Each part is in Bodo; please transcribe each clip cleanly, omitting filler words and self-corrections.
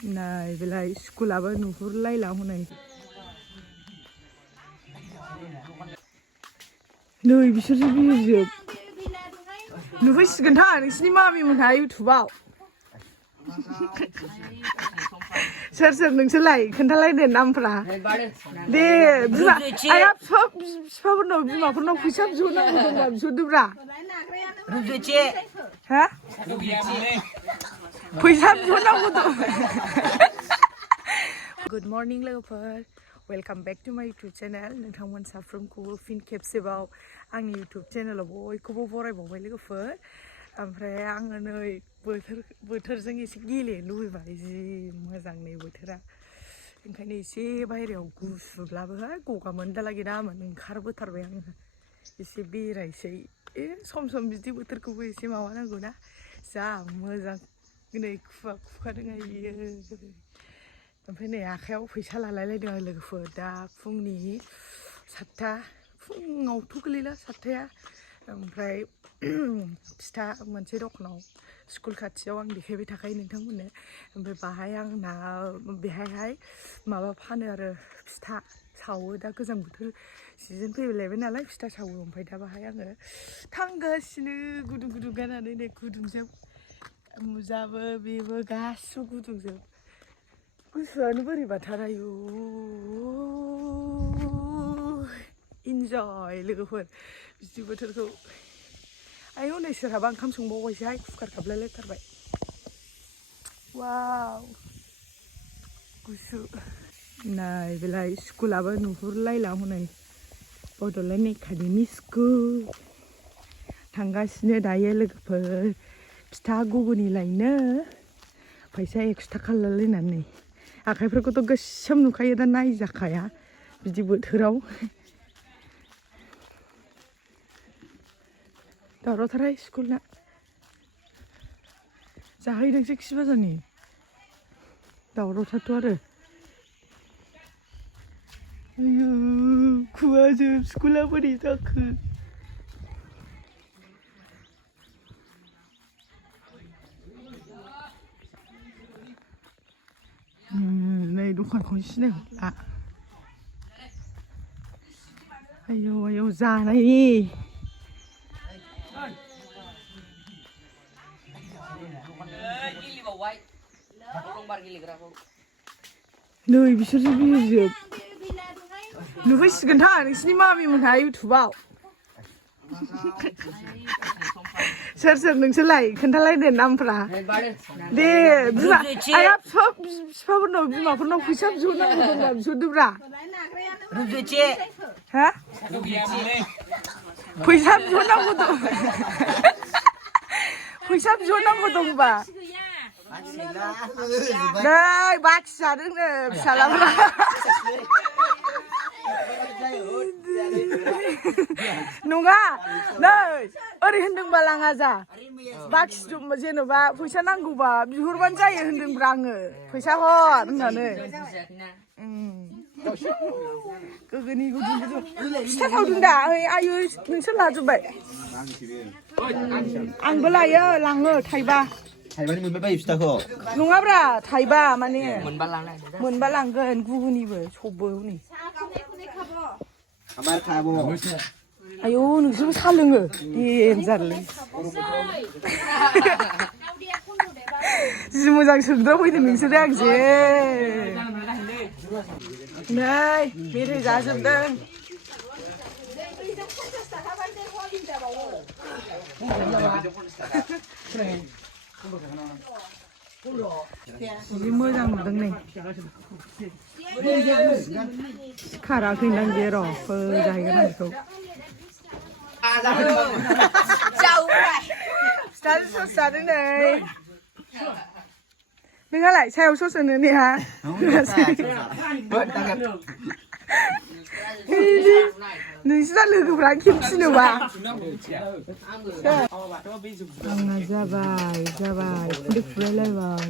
Này बेलाय स्कुलाबो नुहुरलायला हनै नै बिसोरसो बिरजोब नुफैसिगोनथा नोंसिनि मामिमोनहा इउटुबाव सोर सोर नोंसोरलाय खोन्थालायदो नामफ्रा दे बिमा आया बिफाफोरनाव बिमाफोरनाव फैसा बिहरनांगौ दंबा बिहरदोब्रा हा फैसा बिहरनांगौ दं गुड मर्निं लोगोफोर वेलकाम बैक टू माय यूट्यूब चैनल नोंथांमोन साफ्रोमखौबो फिन खेबसेबाव आंनि यूट्यूब चैनलाव बयखौबो बरायबावबाय लोगोफोर ओमफ्राय आङो नै बोथोरजों एसे गेलेनो लुबैबाय जि मोजां नै बोथोरा ओंखायनो एसे बाहेरायाव गुसुब्लाबो गगा मोनदालागै दामोन ओंखारबोथारबाय आङो एसे बेरायसै सम सम बिदि बोथोरखौबो एसे माबानांगौ ना जा मोजां नै खुवा खुखादों आयो ओमफ्राय नै आखायाव फैसा लालायलायदों आं लोगोफोर दा फुंनि 7टा फुङावथ' गोलैला 7टाया ओमफ्राय फिथा मोनसे दखानाव स्कुल खाथियाव आं देखायबाय थाखायो नोंथांमोननो ओमफ्राय बाहाय आंना बेहायहाय माबा फानो आरो फिथा सावो दा गोजां बोथोर सिजन फैलायबाय नालाय फिथा सावो ओमफ्राय दा बाहाय आङो थांगासिनो गुदुं गुदुं गाननानै नै गुदुंजों मुजाबो बेबो गासिबो गुदुंजोब गुसुआनो बोरैबाथार आयु इन्जय लोगोफोर बिदि बोथोरखौ आयौ नै सोरहाबा ओंखाम संबावबायसोहाय कुकार गाबलायलायथारबाय वाव गुसु नै बेलाय स्कुलाबो नुहुरलायला हनै बड'लेण्ड एकाडेमि स्कुल थांगासिनो दायो लोगोफोर फिथा गुगुनि लायनो फैसा 100 थाखा लालायनानै आखाइफोरखौथ' गोसोम नुखायो दा नायजाखाया बिदि बोथोराव दावरावथारहाय स्कुलना जाहैदोंसो खि बाजारनि दावरावथारथ' आरो आयु खुवाजोब स्कुला बोरै जाखो नै दखानखौनो सिनायहरला आयौ आयौ जानायनि नै बिसोरसो बिरजोब नुफैसिगोनथा नोंसिनि मामिमोनहा इउटुबाव सोर सोर नोंसोरलाय खोन्थालायदो नामफ्रा दे बिमा आया बिफाफोरनाव बिमाफोरनाव फैसा बिहरनांगौ दंबा बिहरदोब्रा हा फैसा बिहरनांगौ दं फैसा बिहरनांगौ दंबा नै बाखि जादोंनो फिसालाफ्रा नङा नै ओरै होनदोंबा लाङा जा बाखि जेन'बा फैसा नांगौबा बिहरबानो जायो होनदोंब्रा आङो फैसा हर होननानै गोगोनि गुदुं गुदुं फिथा सावदों दा ओइ आयु नोंसोर लाजोब्बाय आंबो लायो लाङो थाइबा थाइबानि मोनबाय बायो फिथाखौ नङाब्रा थाइबा माने मोनबा लांगोन गुगुनिबो सबबो हनै आयौ नोंसोरबो सा लोङो देनजारलै जि मोजां सोंग्रा फैदों नोंसोरो आंजे नै मेथाइ जाजोबदों जि मोजां नुदों नै सिखाराखैदां बे र' फोजाहैगोन आं बेखौ फिथा सस जादों नै नोंहालाय सायाव सस होनो नेहा नोंसिना लोगोफ्रा खेबसिनोबा आंना जाबाय जाबाय खुदै फुलायलायबाय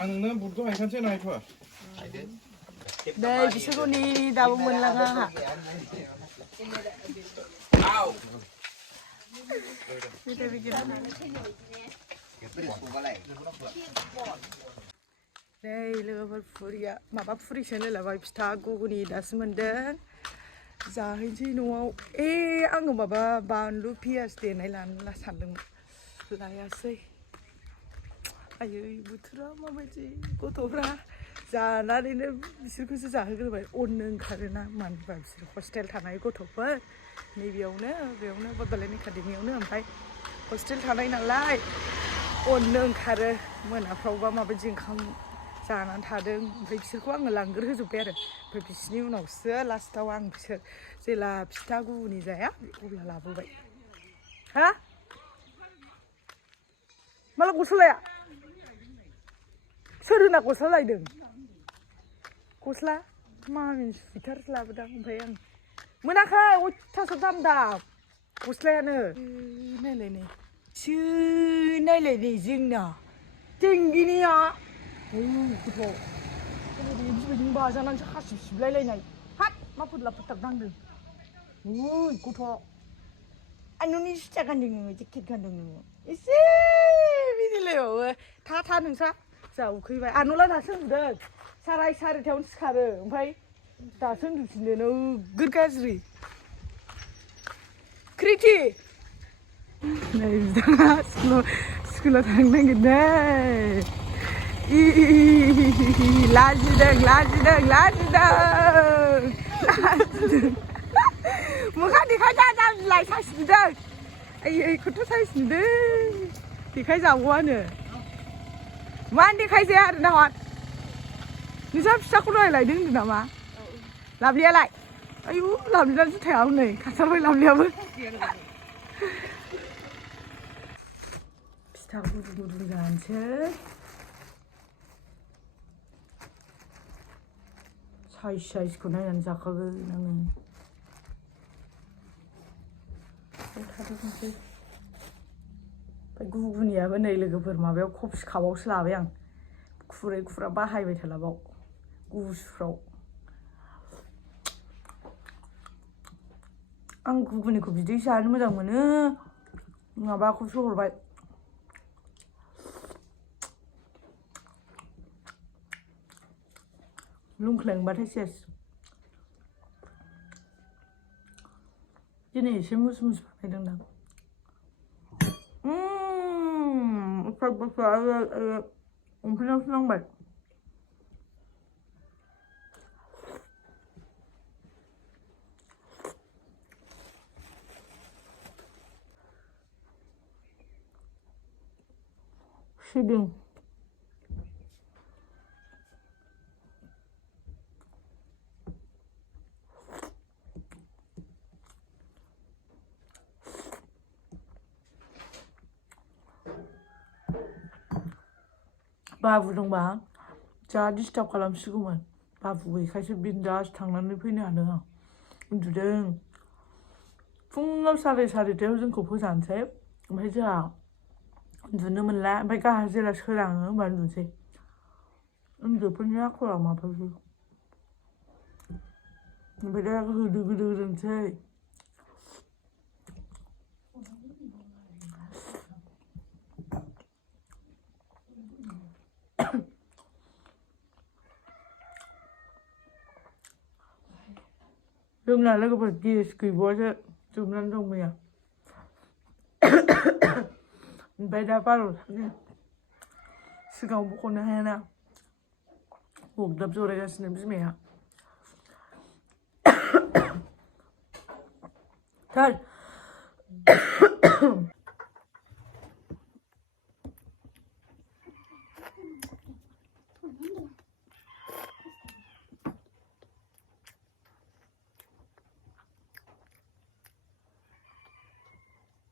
आं नोंनो बुटखौ हायखानसै नायथ' नै बिसोरखौ नै दाबो मोनलाङा आंहा नै लोगोफोर फुरिया माबा फुरिसो होनलायलायबाय फिथा गुगुनि दासो मोनदों जाहैनोसै न'आव आङो माबा बानलु पियास देनाय लानो सानदोंमोन लायासै आयै बोथोरा माबायदि गथ'फ्रा जानानैनो बिसोरखौसो जाहोग्रोबाय अननो ओंखारोना मानोबा बिसोर हस्टेल थानाय गथ'फोर बेयावनो बड'लेण्ड एकाडेमियावनो ओमफ्राय हस्टेल थानाय नालाय अननो ओंखारो मोनाफ्रावबा माबायदि ओंखाम जानानै थादों ओमफ्राय बिसोरखौ आङो लांग्रोहोजोब्बाय आरो ओमफ्राय बिसोरनि उनावसो लास्टाव आं बिसोर जेला फिथा गुगुनि जाया अब्ला लाबोबाय हा माला गस्ला लाया सोर होना गस्ला लायदों गस्ला मामिनि सुइटारसो लाबोदां ओमफ्राय आं मोनाखै अयथासार दाम गस्लायानो नायलाय नै नायलाय नै जोंना टेंगिनिया गथ' बिबायदिनो बाजानानैसो हासिब सिबलायलायनाय हाथ मा फोरलाब फोथाब नांदों गथ' आन'नि जुथा गानदों नोङो जेकेट गानदों नोङो एसे मिनिलायबावो था नोंस्रा जा उखैबाय आन'ला दासो उन्दुदों 4:30 सिखारो ओमफ्राय दासो उन्दुफिनदों नोगोद गाज्रि क्रिटि नै बिदाङा स्कुलाव थांनो नागिरदों लाजिदों मोखां देखायजा जामबिलाय साइस नुदों खथ' साइस नुदों देखायजागौआनो मानो देखायजाया आरो नामा नोंसा फिसाखौ रायलायदों होनदों नामा लाबलियालाय आयु लाबलिना जुथाया हनै खारथारबाय लाबलियाबो फिथा गुदुं जानोसै साइजखौ नायनानै जाखागोन आङो ओमफ्राय गुगुनियाबो नै लोगोफोर माबायाव कफि कापावसो लाबाय आं खुरै बाहायबाय थालाबाव गुसुफ्राव आं गुगुनिखौ बिदै जानो मोजां मोनो माबाखौसो हरबाय लुंख्लेंबाथाय सेस दिनै एसे मुस बानायदोंदां ओंख्रियावसो नांबाय सिदों बाबु दंबा जा डिस्टार्ब खालामसिगौमोन बाबु गैयैखायसो बिन्दास थांनानै फैनो हादों आं उन्दुदों फुङाव 4:30 जोंखौ फोजानोसै ओमफ्राय जोंहा उन्दुनो मोनला ओमफ्राय गाहा जेला सोराङो होमबा उन्दुनोसै उन्दुफोरनि आखला माबासो ओमफ्राय दा होदोनोसै जोंना लोगोफोर गेस गैबावासो जोबनानै दं मैया ओमफ्राय दा 12:00 सिगाङाव बख'नो हायाना बगदाब जरायगासिनो बिमाया थार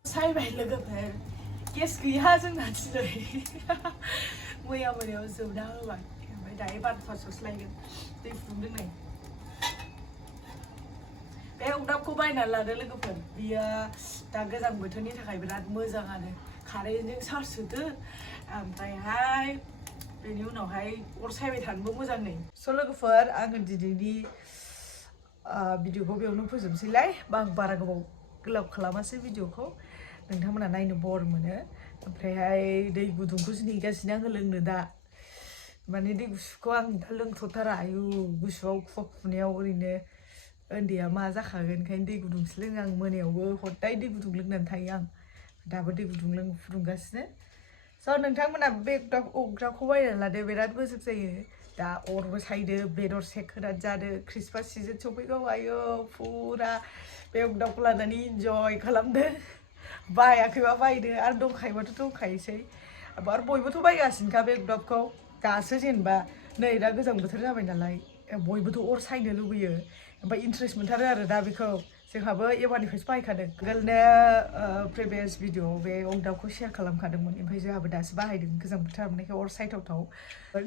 सायबाय लोगोफोर गेस गैया जोंना दिनै मैया मोनायाव जोबना होबाय ओमफ्राय दायो 12:00 लायगोन दै फुदुंदों नै बे अगदाबखौ बायनानै लादो लोगोफोर बियो दा गोजां बोथोरनि थाखाय बिराद मोजाङानो कारेन्टजों चार्ज होदो ओमफ्रायहाय बेनि उनावहाय अर सायबाय थानोबो मोजां नै स' लोगोफोर आङो दिनैनि भिडिअखौ बेयावनो फोजोबसैलाय आं बारा गोलाव खालामासै भिडिअखौ नोंथांमोना नायनो बर मोनो ओमफ्रायहाय दै गुदुंखौसो नेगासिनो आङो लोंनो दा माने दै गुसुखौ आं दा लोंथ'थारा आयु गुसुआव खुवा खुनायाव ओरैनो उन्दैया मा जाखागोन ओंखायनो दै गुदुंसो लोङो आं मोनायावबो हदाय दै गुदुं लोंनानै थायो आं दाबो दै गुदुं फुदुंगासिनो स' नोंथांमोना बे अगदाबखौ बायनानै लादो बिराद मोजां जायो दा अरबो सायदो बेदर सेक जादो क्रिसमास सिजन सफैगौ आयौ फुरा बे अगदाबखौ लानानै इन्जय खालामदो बायाखैबा बायदो आरो दंखायोबाथ' दंखायोसै आरो बयबोथ' बायगासिनोखा बे अगदाबखौ दासो जेनेबा नै दा गोजां बोथोर जाबाय नालाय बयबोथ' अर सायनो लुबैयो ओमफ्राय इन्ट्रेस्ट मोनथारो आरो दा बेखौ जोंहाबो एबारनिफ्रायसो बाहायखादों आगोलनो प्रिभियास भिडिअ'आव बे अगदाबखौ शेयार खालामखादोंमोन ओमफ्राय जोंहाबो दासो बाहायदों गोजां बोथोर हाबनायखाय अर सायथावथाव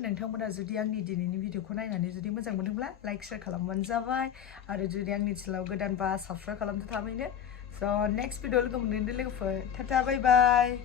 नोंथांमोना जुदि आंनि दिनैनि भिडिअ'खौ नायनानै जुदि मोजां मोनदोंब्ला लाइक शेयार खालामबानो जाबाय आरो जुदि आंनि चेनेलाव गोदानबा साबस्क्राइब खालामदो थाबैनो स' नेक्स्ट भिडिअ लोगो मोनगोन लोगोफोर टाटा बाय बाय